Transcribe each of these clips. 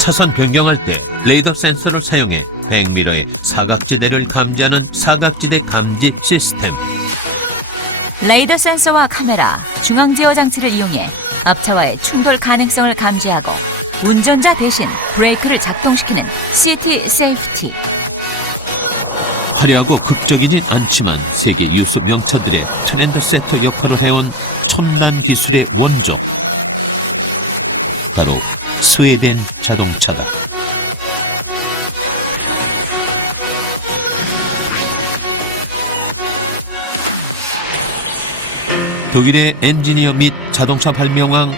차선 변경할 때 레이더 센서를 사용해 100m의 사각지대를 감지하는 사각지대 감지 시스템. 레이더 센서와 카메라, 중앙 제어 장치를 이용해 앞차와의 충돌 가능성을 감지하고 운전자 대신 브레이크를 작동시키는 시티 세이프티. 화려하고 극적이진 않지만 세계 유수 명차들의 트렌드 세터 역할을 해온 첨단 기술의 원조. 바로 스웨덴 자동차다. 독일의 엔지니어 및 자동차 발명왕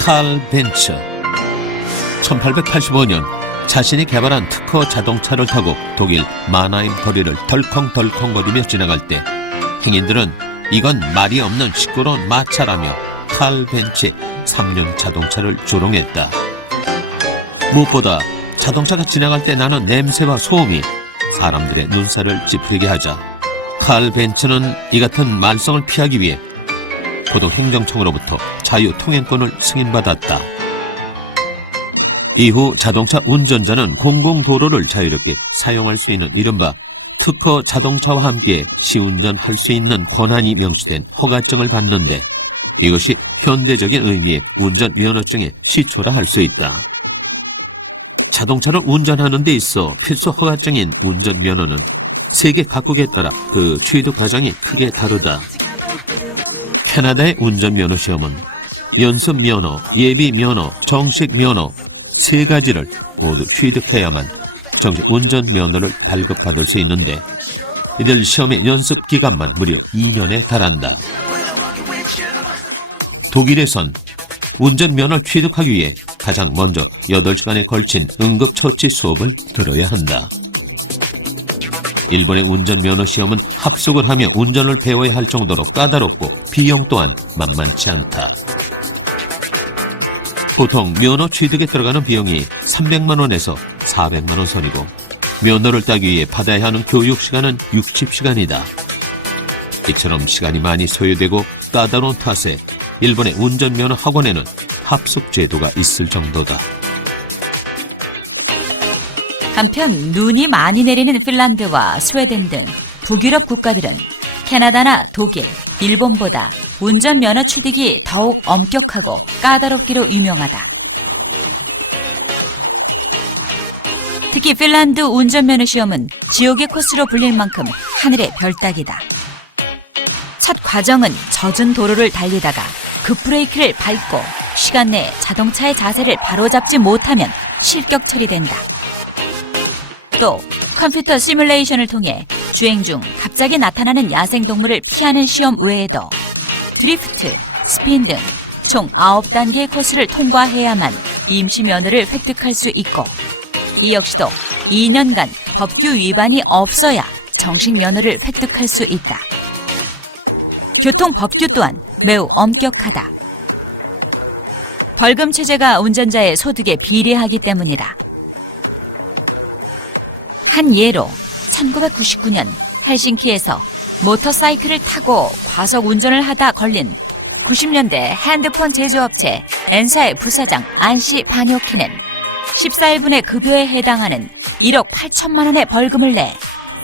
칼 벤츠. 1885년 자신이 개발한 특허 자동차를 타고 독일 마나임 거리를 덜컹덜컹거리며 지나갈 때 행인들은 이건 말이 없는 시끄러운 마차라며 칼 벤츠의 3륜 자동차를 조롱했다. 무엇보다 자동차가 지나갈 때 나는 냄새와 소음이 사람들의 눈살을 찌푸리게 하자 칼 벤츠는 이 같은 말썽을 피하기 위해 고등 행정청으로부터 자유 통행권을 승인받았다. 이후 자동차 운전자는 공공도로를 자유롭게 사용할 수 있는 이른바 특허 자동차와 함께 시운전할 수 있는 권한이 명시된 허가증을 받는데 이것이 현대적인 의미의 운전 면허증의 시초라 할 수 있다. 자동차를 운전하는 데 있어 필수 허가증인 운전 면허는 세계 각국에 따라 그 취득 과정이 크게 다르다. 캐나다의 운전 면허 시험은 연습 면허, 예비 면허, 정식 면허 세 가지를 모두 취득해야만 정식 운전 면허를 발급받을 수 있는데 이들 시험의 연습 기간만 무려 2년에 달한다. 독일에선 운전 면허를 취득하기 위해 가장 먼저 8시간에 걸친 응급처치 수업을 들어야 한다. 일본의 운전 면허 시험은 합숙을 하며 운전을 배워야 할 정도로 까다롭고 비용 또한 만만치 않다. 보통 면허 취득에 들어가는 비용이 300만 원에서 400만 원 선이고 면허를 따기 위해 받아야 하는 교육 시간은 60시간이다. 이처럼 시간이 많이 소요되고 까다로운 탓에 일본의 운전면허 학원에는 합숙 제도가 있을 정도다. 한편 눈이 많이 내리는 핀란드와 스웨덴 등 북유럽 국가들은 캐나다나 독일, 일본보다 운전 면허 취득이 더욱 엄격하고 까다롭기로 유명하다. 특히 핀란드 운전면허 시험은 지옥의 코스로 불릴 만큼 하늘의 별따기다. 첫 과정은 젖은 도로를 달리다가 급브레이크를 밟고 시간 내에 자동차의 자세를 바로잡지 못하면 실격 처리된다. 또 컴퓨터 시뮬레이션을 통해 주행 중 갑자기 나타나는 야생동물을 피하는 시험 외에도 드리프트, 스핀 등 총 9단계의 코스를 통과해야만 임시 면허를 획득할 수 있고 이 역시도 2년간 법규 위반이 없어야 정식 면허를 획득할 수 있다. 교통 법규 또한 매우 엄격하다. 벌금 체제가 운전자의 소득에 비례하기 때문이다. 한 예로 1999년 헬싱키에서 모터사이클을 타고 과속 운전을 하다 걸린 90년대 핸드폰 제조업체 엔사의 부사장 안시 바뇨키는 14일분의 급여에 해당하는 1억 8천만 원의 벌금을 내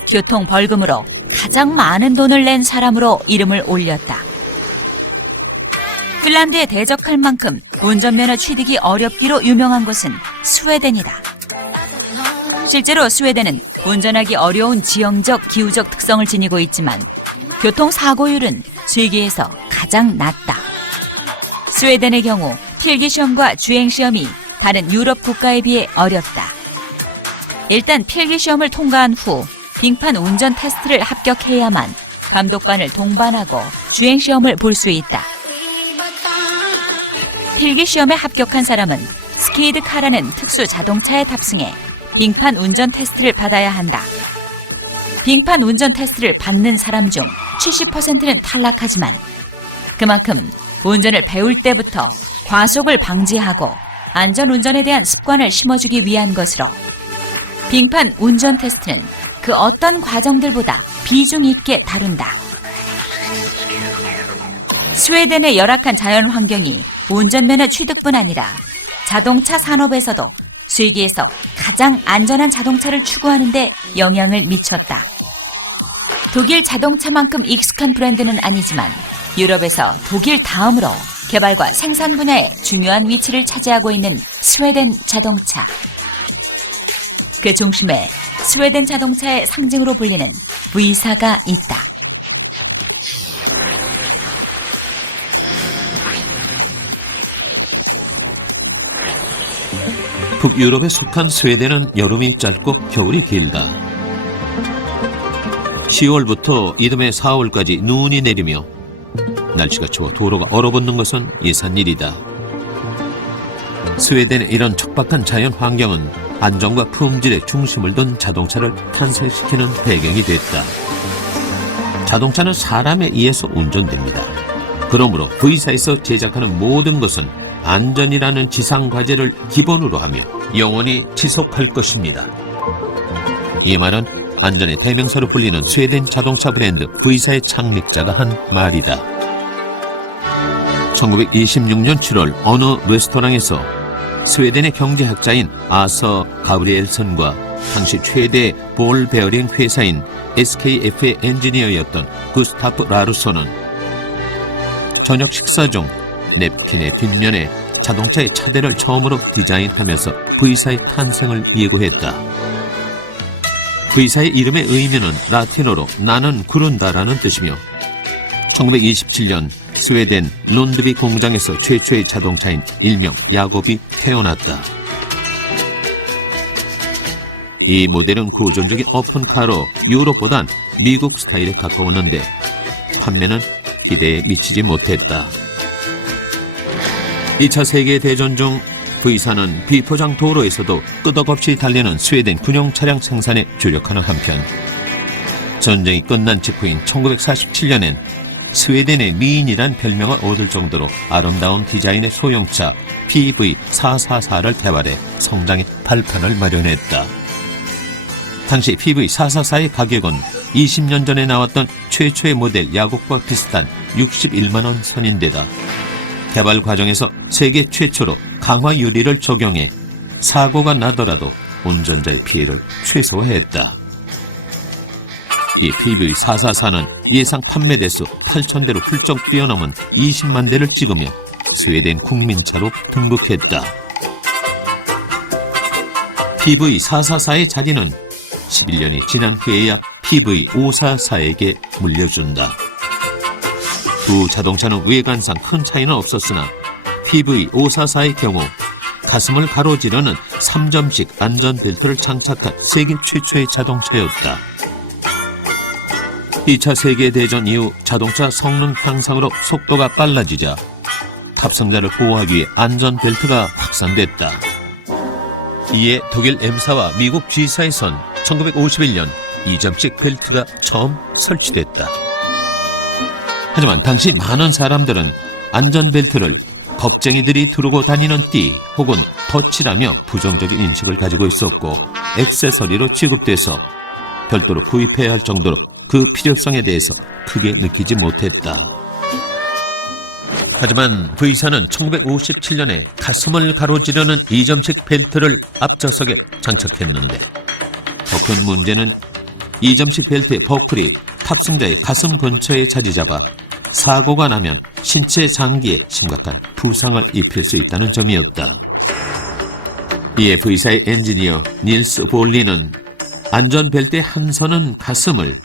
교통 벌금으로 가장 많은 돈을 낸 사람으로 이름을 올렸다. 핀란드에 대적할 만큼 운전면허 취득이 어렵기로 유명한 곳은 스웨덴이다. 실제로 스웨덴은 운전하기 어려운 지형적 기후적 특성을 지니고 있지만 교통사고율은 세계에서 가장 낮다. 스웨덴의 경우 필기시험과 주행시험이 다른 유럽 국가에 비해 어렵다. 일단 필기시험을 통과한 후 빙판 운전 테스트를 합격해야만 감독관을 동반하고 주행시험을 볼 수 있다. 필기시험에 합격한 사람은 스케이드 카라는 특수 자동차에 탑승해 빙판 운전 테스트를 받아야 한다. 빙판 운전 테스트를 받는 사람 중 70%는 탈락하지만 그만큼 운전을 배울 때부터 과속을 방지하고 안전 운전에 대한 습관을 심어주기 위한 것으로 빙판 운전 테스트는 그 어떤 과정들보다 비중 있게 다룬다. 스웨덴의 열악한 자연 환경이 운전면허 취득뿐 아니라 자동차 산업에서도 세계에서 가장 안전한 자동차를 추구하는 데 영향을 미쳤다. 독일 자동차만큼 익숙한 브랜드는 아니지만 유럽에서 독일 다음으로 개발과 생산 분야에 중요한 위치를 차지하고 있는 스웨덴 자동차. 그 중심에 스웨덴 자동차의 상징으로 불리는 V사가 있다. 북유럽에 속한 스웨덴은 여름이 짧고 겨울이 길다. 10월부터 이듬해 4월까지 눈이 내리며 날씨가 추워 도로가 얼어붙는 것은 예산일이다. 스웨덴의 이런 척박한 자연 환경은 안정과 품질에 중심을 둔 자동차를 탄생시키는 배경이 됐다. 자동차는 사람에 의해서 운전됩니다. 그러므로 V사에서 제작하는 모든 것은 안전이라는 지상 과제를 기본으로 하며 영원히 지속할 것입니다. 이 말은 안전의 대명사로 불리는 스웨덴 자동차 브랜드 V사의 창립자가 한 말이다. 1926년 7월 어느 레스토랑에서 스웨덴의 경제학자인 아서 가브리엘슨과 당시 최대 볼 베어링 회사인 SKF의 엔지니어였던 구스타프 라루소는 저녁 식사 중 냅킨의 뒷면에 자동차의 차대를 처음으로 디자인하면서 V사의 탄생을 예고했다. V사의 이름의 의미는 라틴어로 나는 구른다라는 뜻이며 1927년 스웨덴 론드비 공장에서 최초의 자동차인 일명 야곱이 태어났다. 이 모델은 고전적인 오픈카로 유럽보단 미국 스타일에 가까웠는데 판매는 기대에 미치지 못했다. 2차 세계대전 중 V사는 비포장 도로에서도 끄덕없이 달리는 스웨덴 군용 차량 생산에 주력하는 한편 전쟁이 끝난 직후인 1947년엔 스웨덴의 미인이란 별명을 얻을 정도로 아름다운 디자인의 소형차 PV444를 개발해 성장의 발판을 마련했다. 당시 PV444의 가격은 20년 전에 나왔던 최초의 모델 야곡과 비슷한 61만 원 선인데다 개발 과정에서 세계 최초로 강화 유리를 적용해 사고가 나더라도 운전자의 피해를 최소화했다. 이 PV444는 예상 판매 대수 8,000대로 훌쩍 뛰어넘은 20만 대를 찍으며 스웨덴 국민차로 등극했다. PV444의 자리는 11년이 지난 후에야 PV544에게 물려준다. 두 자동차는 외관상 큰 차이는 없었으나 PV544의 경우 가슴을 가로지르는 3점식 안전벨트를 장착한 세계 최초의 자동차였다. 2차 세계대전 이후 자동차 성능 향상으로 속도가 빨라지자 탑승자를 보호하기 위해 안전벨트가 확산됐다. 이에 독일 M사와 미국 G사에선 1951년 2점식 벨트가 처음 설치됐다. 하지만 당시 많은 사람들은 안전벨트를 겁쟁이들이 두르고 다니는 띠 혹은 덫이라며 부정적인 인식을 가지고 있었고 액세서리로 취급돼서 별도로 구입해야 할 정도로 그 필요성에 대해서 크게 느끼지 못했다. 하지만 V사는 1957년에 가슴을 가로지르는 이점식 벨트를 앞좌석에 장착했는데 더 큰 문제는 이점식 벨트의 버클이 탑승자의 가슴 근처에 자리 잡아 사고가 나면 신체 장기에 심각한 부상을 입힐 수 있다는 점이었다. 이에 V사의 엔지니어 닐스 볼리는 안전벨트의 한 선은 가슴을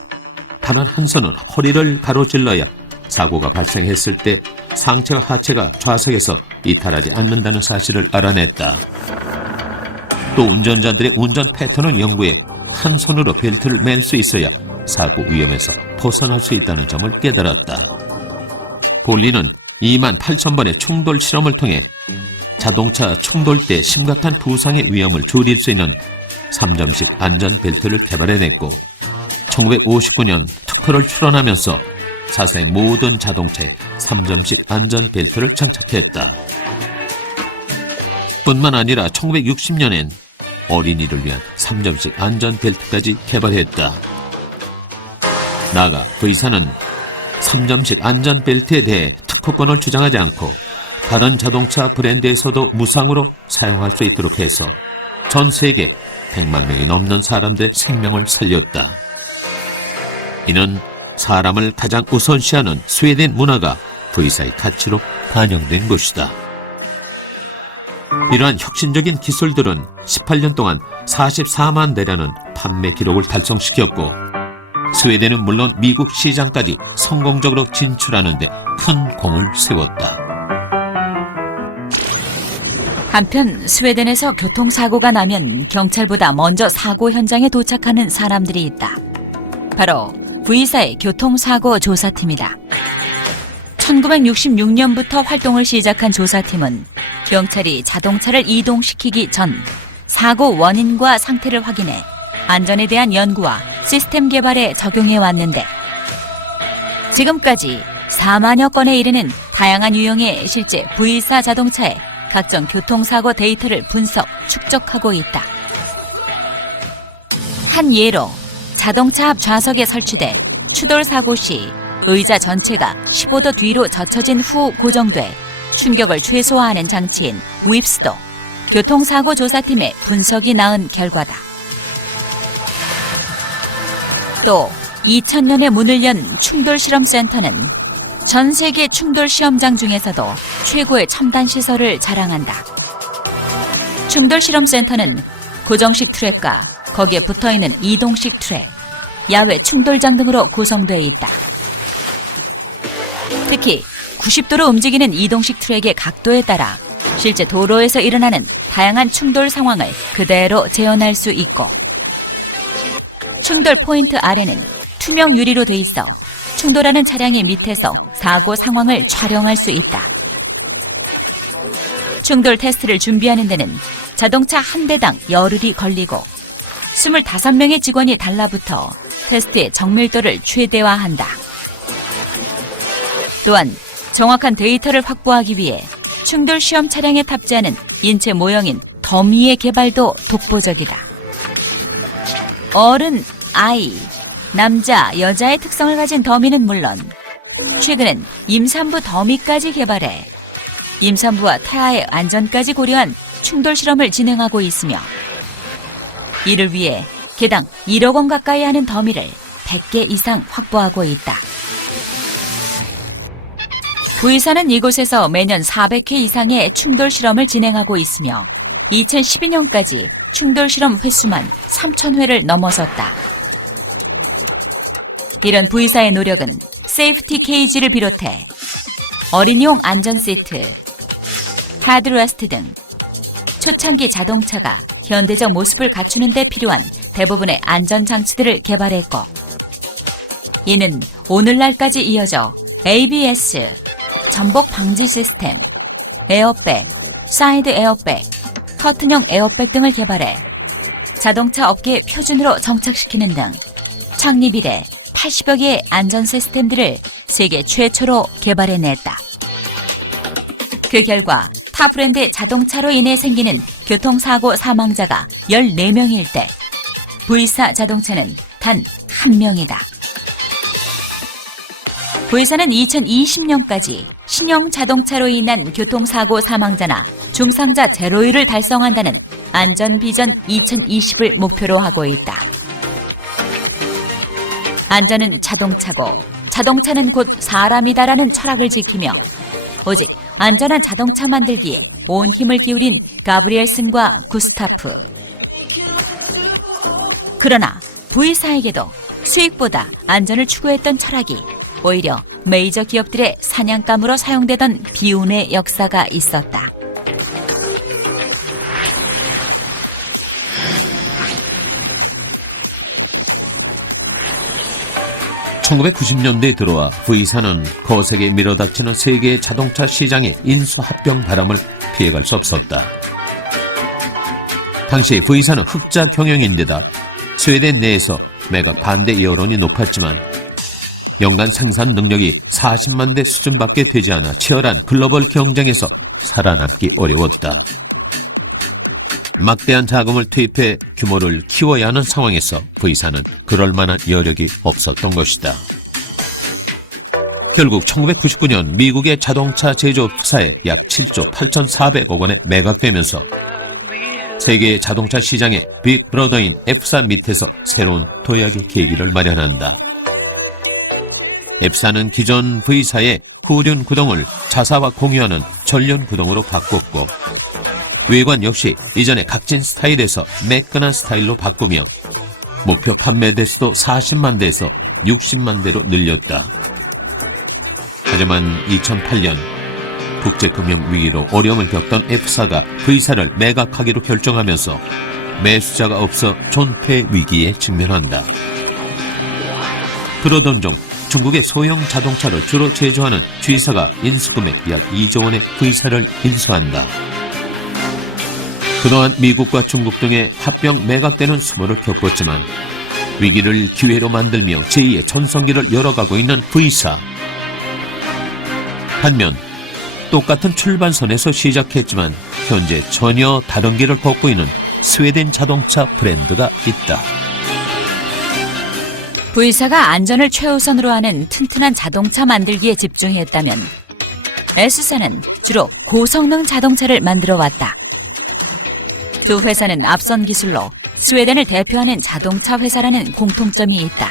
다른 한 선은 허리를 가로질러야 사고가 발생했을 때 상체와 하체가 좌석에서 이탈하지 않는다는 사실을 알아냈다. 또 운전자들의 운전 패턴을 연구해 한 손으로 벨트를 맬 수 있어야 사고 위험에서 벗어날 수 있다는 점을 깨달았다. 볼리는 2만 8천 번의 충돌 실험을 통해 자동차 충돌 때 심각한 부상의 위험을 줄일 수 있는 3점식 안전 벨트를 개발해냈고 1959년 특허를 출원하면서 사사의 모든 자동차에 3점식 안전벨트를 장착했다. 뿐만 아니라 1960년엔 어린이를 위한 3점식 안전벨트까지 개발했다. 나아가 V사는 3점식 안전벨트에 대해 특허권을 주장하지 않고 다른 자동차 브랜드에서도 무상으로 사용할 수 있도록 해서 전 세계 100만 명이 넘는 사람들의 생명을 살렸다. 이는 사람을 가장 우선시하는 스웨덴 문화가 V사의 가치로 반영된 것이다. 이러한 혁신적인 기술들은 18년 동안 44만 대라는 판매 기록을 달성시켰고 스웨덴은 물론 미국 시장까지 성공적으로 진출하는 데 큰 공을 세웠다. 한편 스웨덴에서 교통사고가 나면 경찰보다 먼저 사고 현장에 도착하는 사람들이 있다. 바로 V사의 교통사고 조사팀이다. 1966년부터 활동을 시작한 조사팀은 경찰이 자동차를 이동시키기 전 사고 원인과 상태를 확인해 안전에 대한 연구와 시스템 개발에 적용해 왔는데 지금까지 4만여 건에 이르는 다양한 유형의 실제 V사 자동차의 각종 교통사고 데이터를 분석, 축적하고 있다. 한 예로 자동차 앞 좌석에 설치돼 추돌 사고 시 의자 전체가 15도 뒤로 젖혀진 후 고정돼 충격을 최소화하는 장치인 윕스도 교통사고 조사팀의 분석이 나은 결과다. 또 2000년에 문을 연 충돌 실험센터는 전 세계 충돌 시험장 중에서도 최고의 첨단 시설을 자랑한다. 충돌 실험센터는 고정식 트랙과 거기에 붙어 있는 이동식 트랙, 야외 충돌장 등으로 구성되어 있다. 특히 90도로 움직이는 이동식 트랙의 각도에 따라 실제 도로에서 일어나는 다양한 충돌 상황을 그대로 재현할 수 있고 충돌 포인트 아래는 투명 유리로 돼 있어 충돌하는 차량의 밑에서 사고 상황을 촬영할 수 있다. 충돌 테스트를 준비하는 데는 자동차 한 대당 열흘이 걸리고 25명의 직원이 달라붙어 테스트의 정밀도를 최대화한다. 또한 정확한 데이터를 확보하기 위해 충돌 시험 차량에 탑재하는 인체 모형인 더미의 개발도 독보적이다. 어른, 아이, 남자, 여자의 특성을 가진 더미는 물론 최근엔 임산부 더미까지 개발해 임산부와 태아의 안전까지 고려한 충돌 실험을 진행하고 있으며 이를 위해 개당 1억 원 가까이 하는 더미를 100개 이상 확보하고 있다. 부의사는 이곳에서 매년 400회 이상의 충돌 실험을 진행하고 있으며 2012년까지 충돌 실험 횟수만 3,000회를 넘어섰다. 이런 부의사의 노력은 세이프티 케이지를 비롯해 어린이용 안전 시트, 하드레스트 등 초창기 자동차가 현대적 모습을 갖추는 데 필요한 대부분의 안전 장치들을 개발했고 이는 오늘날까지 이어져 ABS, 전복 방지 시스템, 에어백, 사이드 에어백, 커튼형 에어백 등을 개발해 자동차 업계 표준으로 정착시키는 등 창립 이래 80여 개의 안전 시스템들을 세계 최초로 개발해냈다. 그 결과 타 브랜드 자동차로 인해 생기는 교통사고 사망자가 14명일 때 V사 자동차는 단 한 명이다. V사는 2020년까지 신형 자동차로 인한 교통사고 사망자나 중상자 제로율을 달성한다는 안전비전 2020을 목표로 하고 있다. 안전은 자동차고 자동차는 곧 사람이다라는 철학을 지키며 오직 안전한 자동차 만들기에 온 힘을 기울인 가브리엘슨과 구스타프. 그러나 V사에게도 수익보다 안전을 추구했던 철학이 오히려 메이저 기업들의 사냥감으로 사용되던 비운의 역사가 있었다. 1990년대에 들어와 V사는 거세게 밀어닥치는 세계 자동차 시장의 인수합병 바람을 피해갈 수 없었다. 당시 V사는 흑자 경영인데다 스웨덴 내에서 매각 반대 여론이 높았지만 연간 생산 능력이 40만 대 수준밖에 되지 않아 치열한 글로벌 경쟁에서 살아남기 어려웠다. 막대한 자금을 투입해 규모를 키워야 하는 상황에서 V사는 그럴 만한 여력이 없었던 것이다. 결국 1999년 미국의 자동차 제조사에 약 7조 8,400억 원에 매각되면서 세계 자동차 시장의 빅브러더인 F사 밑에서 새로운 도약의 계기를 마련한다. F사는 기존 V사의 후륜 구동을 자사와 공유하는 전륜 구동으로 바꿨고 외관 역시 이전의 각진 스타일에서 매끈한 스타일로 바꾸며 목표 판매 대수도 40만 대에서 60만 대로 늘렸다. 하지만 2008년 국제금융 위기로 어려움을 겪던 F사가 V사를 매각하기로 결정하면서 매수자가 없어 존폐 위기에 직면한다. 그러던 중 중국의 소형 자동차를 주로 제조하는 G사가 인수금액 약 2조 원의 V사를 인수한다. 그동안 미국과 중국 등의 합병 매각되는 수모를 겪었지만 위기를 기회로 만들며 제2의 전성기를 열어가고 있는 V사. 반면 똑같은 출발선에서 시작했지만 현재 전혀 다른 길을 걷고 있는 스웨덴 자동차 브랜드가 있다. V사가 안전을 최우선으로 하는 튼튼한 자동차 만들기에 집중했다면 S사는 주로 고성능 자동차를 만들어 왔다. 두 회사는 앞선 기술로 스웨덴을 대표하는 자동차 회사라는 공통점이 있다.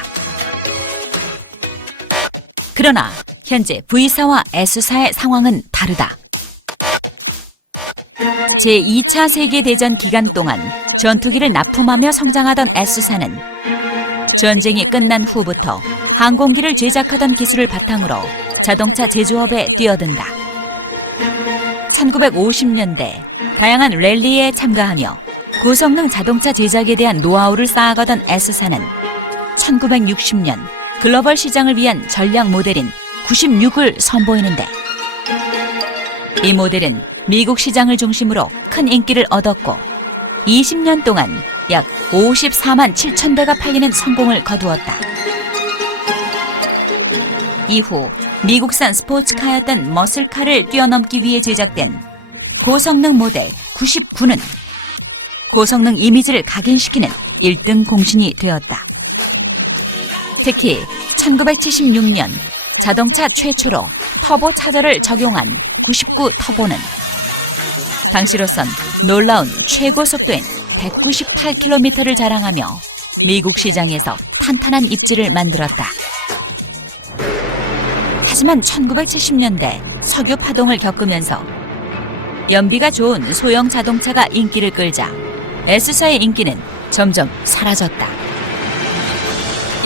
그러나 현재 V사와 S사의 상황은 다르다. 제2차 세계대전 기간 동안 전투기를 납품하며 성장하던 S사는 전쟁이 끝난 후부터 항공기를 제작하던 기술을 바탕으로 자동차 제조업에 뛰어든다. 1950년대 다양한 랠리에 참가하며 고성능 자동차 제작에 대한 노하우를 쌓아가던 S사는 1960년 글로벌 시장을 위한 전략 모델인 96을 선보이는데 이 모델은 미국 시장을 중심으로 큰 인기를 얻었고 20년 동안 약 54만 7천 대가 팔리는 성공을 거두었다. 이후 미국산 스포츠카였던 머슬카를 뛰어넘기 위해 제작된 고성능 모델 99는 고성능 이미지를 각인시키는 1등 공신이 되었다. 특히 1976년 자동차 최초로 터보 차저를 적용한 99 터보는 당시로선 놀라운 최고 속도인 198km를 자랑하며 미국 시장에서 탄탄한 입지를 만들었다. 하지만 1970년대 석유 파동을 겪으면서 연비가 좋은 소형 자동차가 인기를 끌자 S사의 인기는 점점 사라졌다.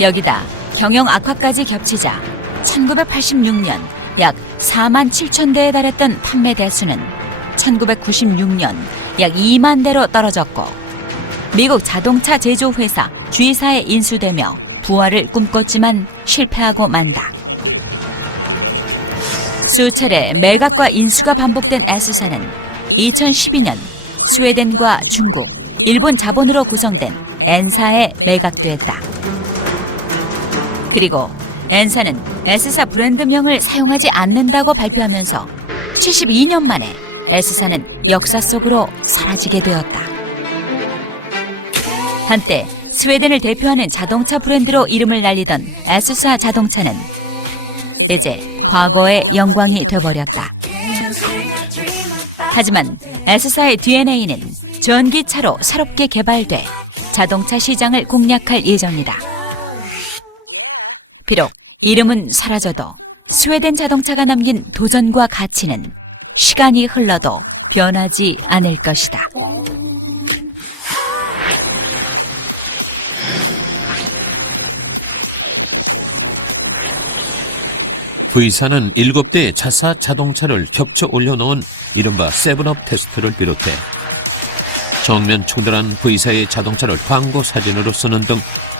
여기다 경영 악화까지 겹치자 1986년 약 4만 7천 대에 달했던 판매 대수는 1996년 약 2만 대로 떨어졌고 미국 자동차 제조 회사 G사에 인수되며 부활을 꿈꿨지만 실패하고 만다. 수차례 매각과 인수가 반복된 S사는 2012년 스웨덴과 중국, 일본 자본으로 구성된 N사에 매각됐다. 그리고 N사는 S사 브랜드명을 사용하지 않는다고 발표하면서 72년 만에 S사는 역사 속으로 사라지게 되었다. 한때 스웨덴을 대표하는 자동차 브랜드로 이름을 날리던 S사 자동차는 이제 과거의 영광이 되버렸다. 하지만 S사의 DNA는 전기차로 새롭게 개발돼 자동차 시장을 공략할 예정이다. 비록 이름은 사라져도 스웨덴 자동차가 남긴 도전과 가치는 시간이 흘러도 변하지 않을 것이다. V사는 7대의 자사 자동차를 겹쳐 올려놓은 이른바 세븐업 테스트를 비롯해 정면 충돌한 V사의 자동차를 광고 사진으로 쓰는 등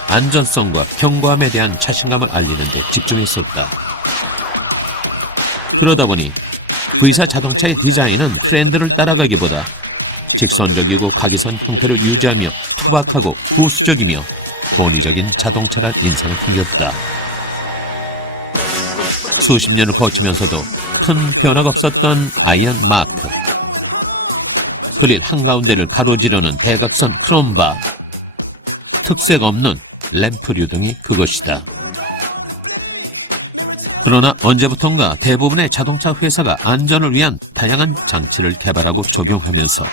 안전성과 경과함에 대한 자신감을 알리는 데 집중했었다. 그러다 보니 V사 자동차의 디자인은 트렌드를 따라가기보다 직선적이고 각이선 형태를 유지하며 투박하고 보수적이며 권위적인 자동차란 인상을 풍겼다. 수십 년을 거치면서도 큰 변화가 없었던 아이언 마크. 그릴 한가운데를 가로지르는 대각선 크롬바. 특색 없는 램프류 등이 그것이다. 그러나 언제부턴가 대부분의 자동차 회사가 안전을 위한 다양한 장치를 개발하고 적용하면서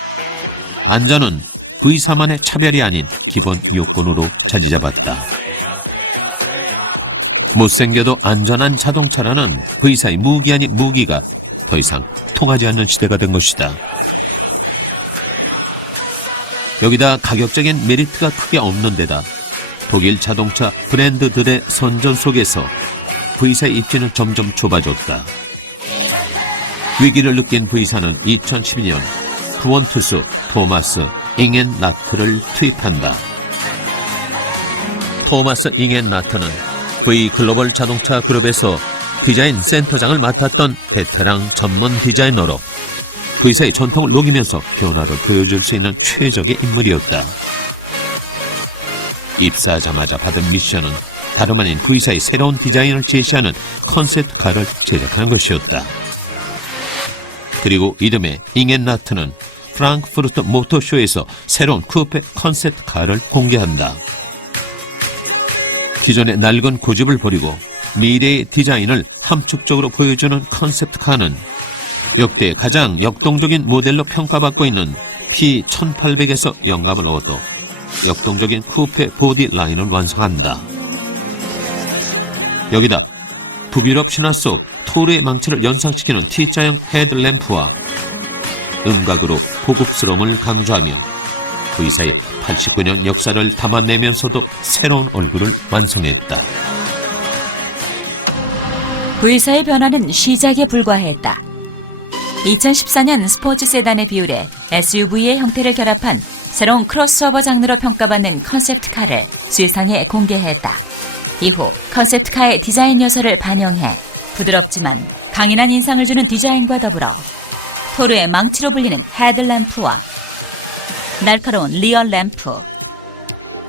안전은 V4만의 차별이 아닌 기본 요건으로 자리 잡았다. 못생겨도 안전한 자동차라는 V사의 무기 아닌 무기가 더 이상 통하지 않는 시대가 된 것이다. 여기다 가격적인 메리트가 크게 없는 데다 독일 자동차 브랜드들의 선전 속에서 V사의 입지는 점점 좁아졌다. 위기를 느낀 V사는 2012년 구원투수 토마스 잉앤 나트를 투입한다. 토마스 잉앤 나트는 V 글로벌 자동차 그룹에서 디자인 센터장을 맡았던 베테랑 전문 디자이너로 V사의 전통을 녹이면서 변화를 보여줄 수 있는 최적의 인물이었다. 입사하자마자 받은 미션은 다름 아닌 V사의 새로운 디자인을 제시하는 컨셉트카를 제작하는 것이었다. 그리고 이듬해 잉앤나트는 프랑크푸르트 모터쇼에서 새로운 쿠페 컨셉트카를 공개한다. 기존의 낡은 고집을 버리고 미래의 디자인을 함축적으로 보여주는 컨셉트카는 역대 가장 역동적인 모델로 평가받고 있는 P1800에서 영감을 얻어 역동적인 쿠페 보디 라인을 완성한다. 여기다 북유럽 신화 속 토르의 망치를 연상시키는 T자형 헤드램프와 음각으로 고급스러움을 강조하며 V사의 89년 역사를 담아내면서도 새로운 얼굴을 완성했다. V사의 변화는 시작에 불과했다. 2014년 스포츠 세단의 비율에 SUV의 형태를 결합한 새로운 크로스오버 장르로 평가받는 컨셉트카를 수상에 공개했다. 이후 컨셉트카의 디자인 요소를 반영해 부드럽지만 강인한 인상을 주는 디자인과 더불어 토르의 망치로 불리는 헤드램프와 날카로운 리얼 램프,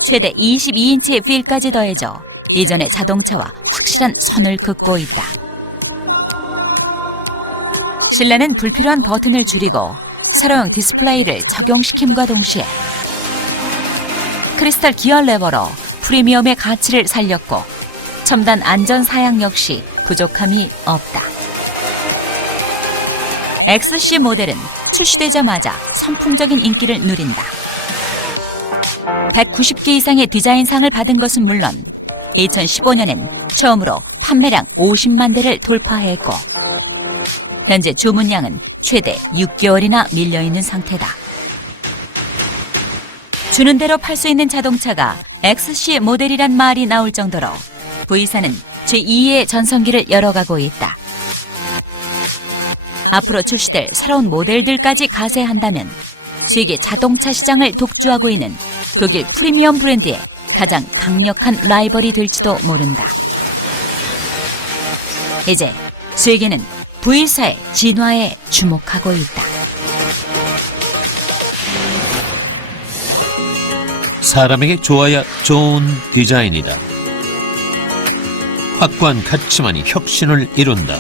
최대 22인치의 휠까지 더해져 이전의 자동차와 확실한 선을 긋고 있다. 실내는 불필요한 버튼을 줄이고 세로형 디스플레이를 적용시킴과 동시에 크리스탈 기어 레버로 프리미엄의 가치를 살렸고 첨단 안전 사양 역시 부족함이 없다. XC 모델은 출시되자마자 선풍적인 인기를 누린다. 190개 이상의 디자인상을 받은 것은 물론 2015년엔 처음으로 판매량 50만 대를 돌파했고 현재 주문량은 최대 6개월이나 밀려있는 상태다. 주는 대로 팔 수 있는 자동차가 XC 모델이란 말이 나올 정도로 V사는 제2의 전성기를 열어가고 있다. 앞으로 출시될 새로운 모델들까지 가세한다면 세계 자동차 시장을 독주하고 있는 독일 프리미엄 브랜드의 가장 강력한 라이벌이 될지도 모른다. 이제 세계는 V사의 진화에 주목하고 있다. 사람에게 좋아야 좋은 디자인이다. 확고한 가치만이 혁신을 이룬다.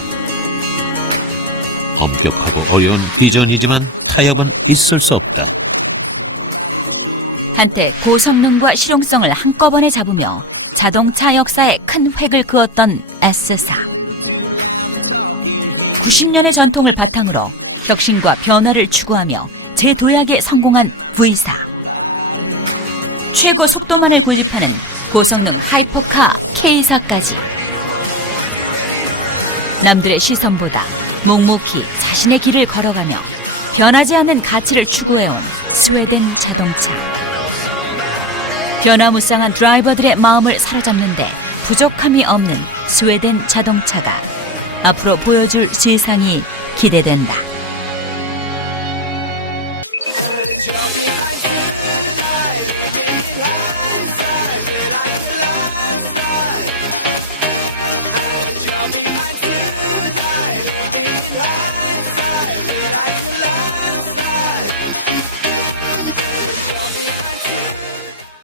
엄격하고 어려운 비전이지만 타협은 있을 수 없다. 한때 고성능과 실용성을 한꺼번에 잡으며 자동차 역사에 큰 획을 그었던 S사. 90년의 전통을 바탕으로 혁신과 변화를 추구하며 재도약에 성공한 V사. 최고 속도만을 고집하는 고성능 하이퍼카 K사까지. 남들의 시선보다 묵묵히 자신의 길을 걸어가며 변하지 않는 가치를 추구해온 스웨덴 자동차. 변화무쌍한 드라이버들의 마음을 사로잡는데 부족함이 없는 스웨덴 자동차가 앞으로 보여줄 세상이 기대된다.